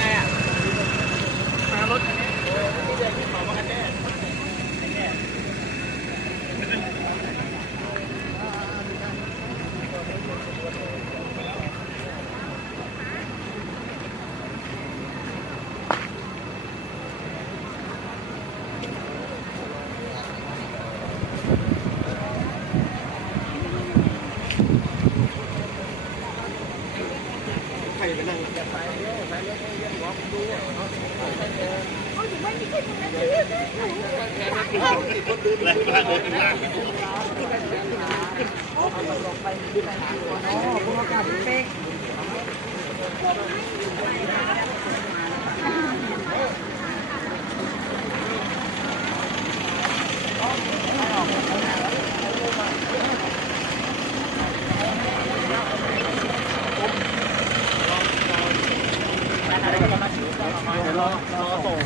ไงอะมารถคันนี้ที่เดินที่เขามากันแน่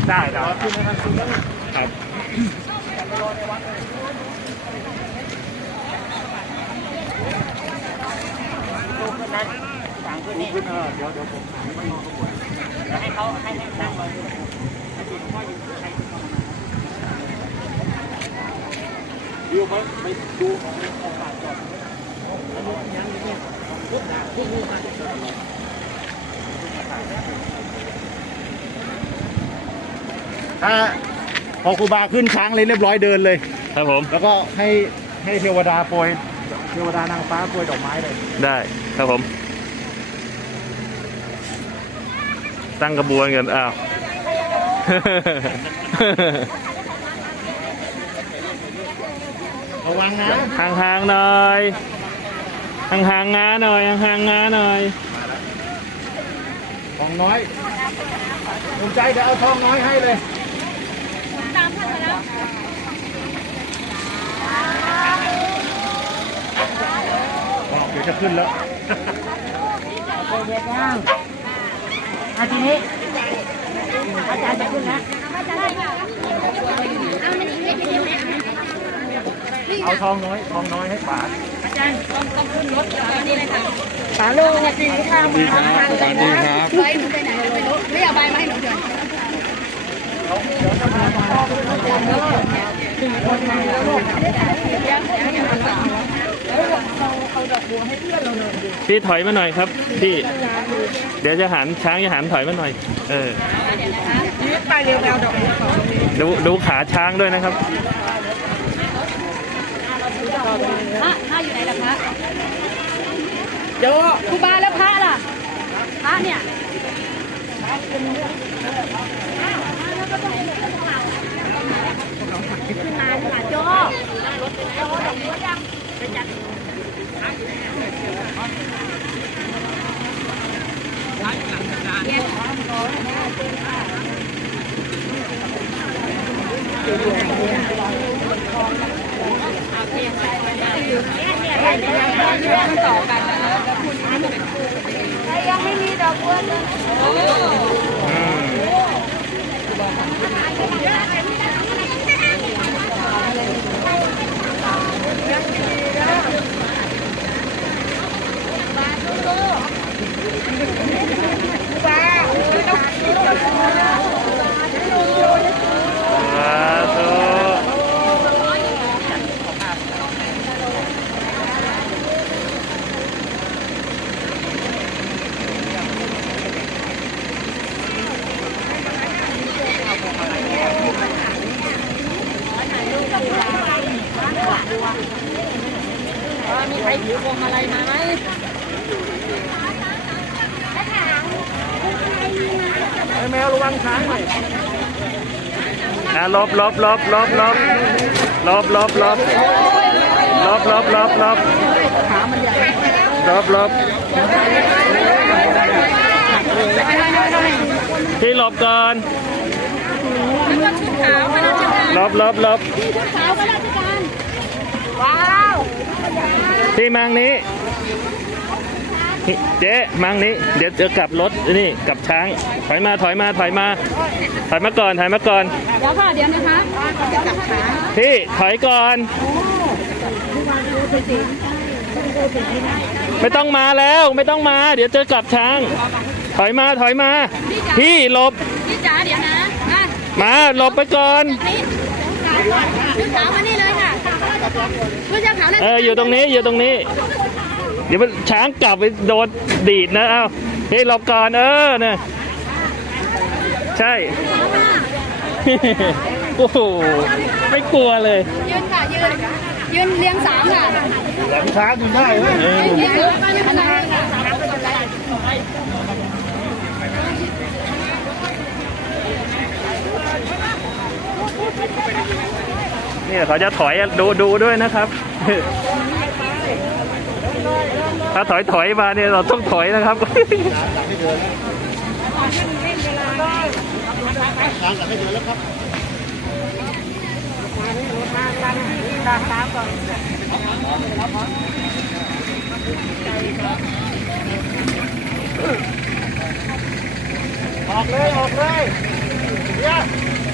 ได้ได้ครับ นั่งสั่งขึ้นนี่เดี๋ยวเดี๋ยวผมไม่รอขบวนจะให้เขาให้ให้นั่งก่อนดูไหมไปดูของโอกาสก่อนแล้วรถยังเนี่ยรถหนพวกนี้มาจากถ้าพอครูบาขึ้นช้างเลยเรียบร้อยเดินเลย ครับผม แล้วก็ให้ให้เทวดาโปรย เทวดานางฟ้าโปรยดอกไม้เลย ได้ครับผม ตั้งกระบวนกันอ้าว ระวังนะห่างๆหน่อยห่างๆงาหน่อยห่างๆงาหน่อยทองน้อยสนใจเดี๋ยวเอาทองน้อยให้เลย จะขึ้นแล้วเย็นๆนะอาทีนี้อาจารย์จะขึ้นนะเอาทองน้อยทองน้อยให้ป๋าอาจารย์ต้องต้องขึ้นรถนี่เลยค่ะป๋าโลสวัสดีค่ะสวัสดีครับสวัสดีครัไปไหนไม่รู้ไม่เอาใบไมาให้หนูเดือดเดี๋ยว อยมาหน่อยครับ พี่ เดี๋ยวจะหันช้างจะหันถอยมาหน่อย เออยืดไปเร็วๆดอกบัวเขาดูดูขาช้างด้วยนะครับพระพระอยู่ไหนล่ะพระโยครูบาแล้วพระล่ะพระเนี่ยขึ้นมาขึ้นมาโจ้โจ้ดอกบัวยังไปจัด ยังไม่มีดอกบัวเลย รอะลบลบลบลบลบลบลบลบลบลบลบลบลบลบพี่หลบก่อนลบลบลบว้าวที่มังนี้ เจ๊มังนี้ เดี๋ยวจะกลับรถนี่กลับช้าง ถอยมาถอยมาถอยมา ถอยมาก่อนถอยมาก่อนเดี๋ยวค่ะเดี๋ยวนะคะเดี๋ยวนะคะพี่ถอยก่อน ไม่ต้องมาแล้วไม่ต้องมา เดี๋ยวเจอกลับช้าง ถอยมาถอยมา พี่หลบพี่จ๋าเดี๋ยวนะมามาหลบไปก่อนนี่ชุดขาวมานี่เลยค่ะชุดเจ้าขาวนั่นเอออยู่ตรงนี้อยู่ตรงนี้ เดี๋ยวมันช้างกลับไปโดนดีดนะเอ้าพี่หลบก่อนเออเนี่ยใช่ โอ้โหไม่กลัวเลย ยืนค่ะยืนยืนเรียงสามค่ะหลังช้างยังได้เลยเออยืนยืนไม่เป็นไรค่ะเนี่ยเขาจะถอยดูดูด้วยนะครับ ถ้าถอยถอยมาเนี่ยเราต้องถอยนะครับออกเลยออกเลยเนี่ย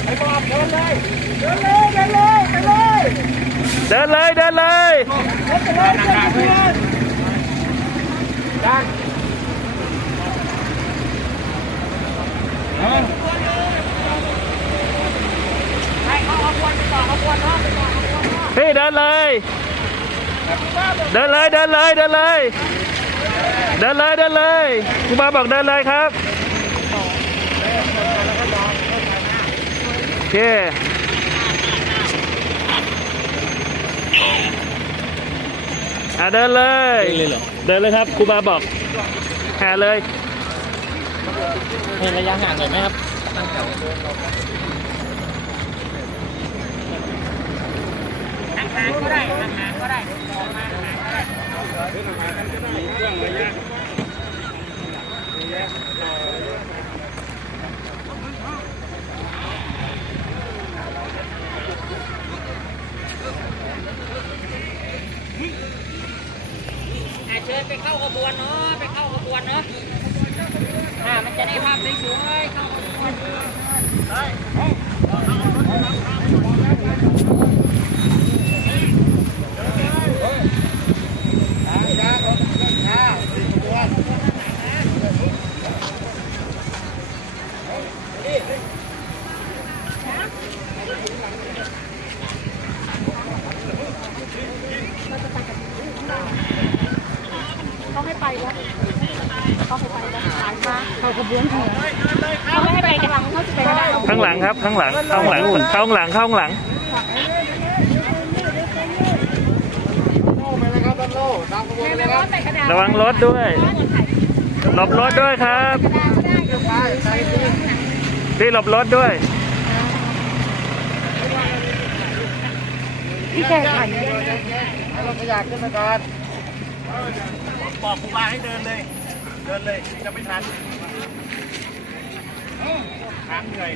ไปบอกเดินเลยเดินเลยเดินเลยเดินเลยเดินเลยเลยเดินเลยดัน พี่เดินเลย เดินเลย เดินเลย เดินเลย เดินเลย เดินเลยครูบาบอกเดินเลยครับโอเคอะเดินเลย เดินเลยครับครูบาบอกหาเลยเห็นระยะห่างหน่อยไหมครับ เชิญไปเข้าขบวนเนาะไปเข้าขบวนเนาะอ่ามันจะได้ภาพสวยๆเข้าขบวนเขาให้ไปวะเขาให้ไปวะหายมาเขาขบวนหัวเขาไม่ให้ไปกำลังเขาจะไปกำลัง ข้างหลังครับข้างหลังข้างหลังข้างหลังข้างหลังโล่ไปเลยครับต้นโล่ตามขบวนเลยครับใส่กระดาษระวังรถด้วยหลบรถด้วยครับไปไปสิพี่หลบรถด้วยพี่แก่ไข่ให้รถขยะขึ้นมาก่อนบอกครูบาให้เดินเลย เดินเลยจะไม่ทัน ขางใหญ่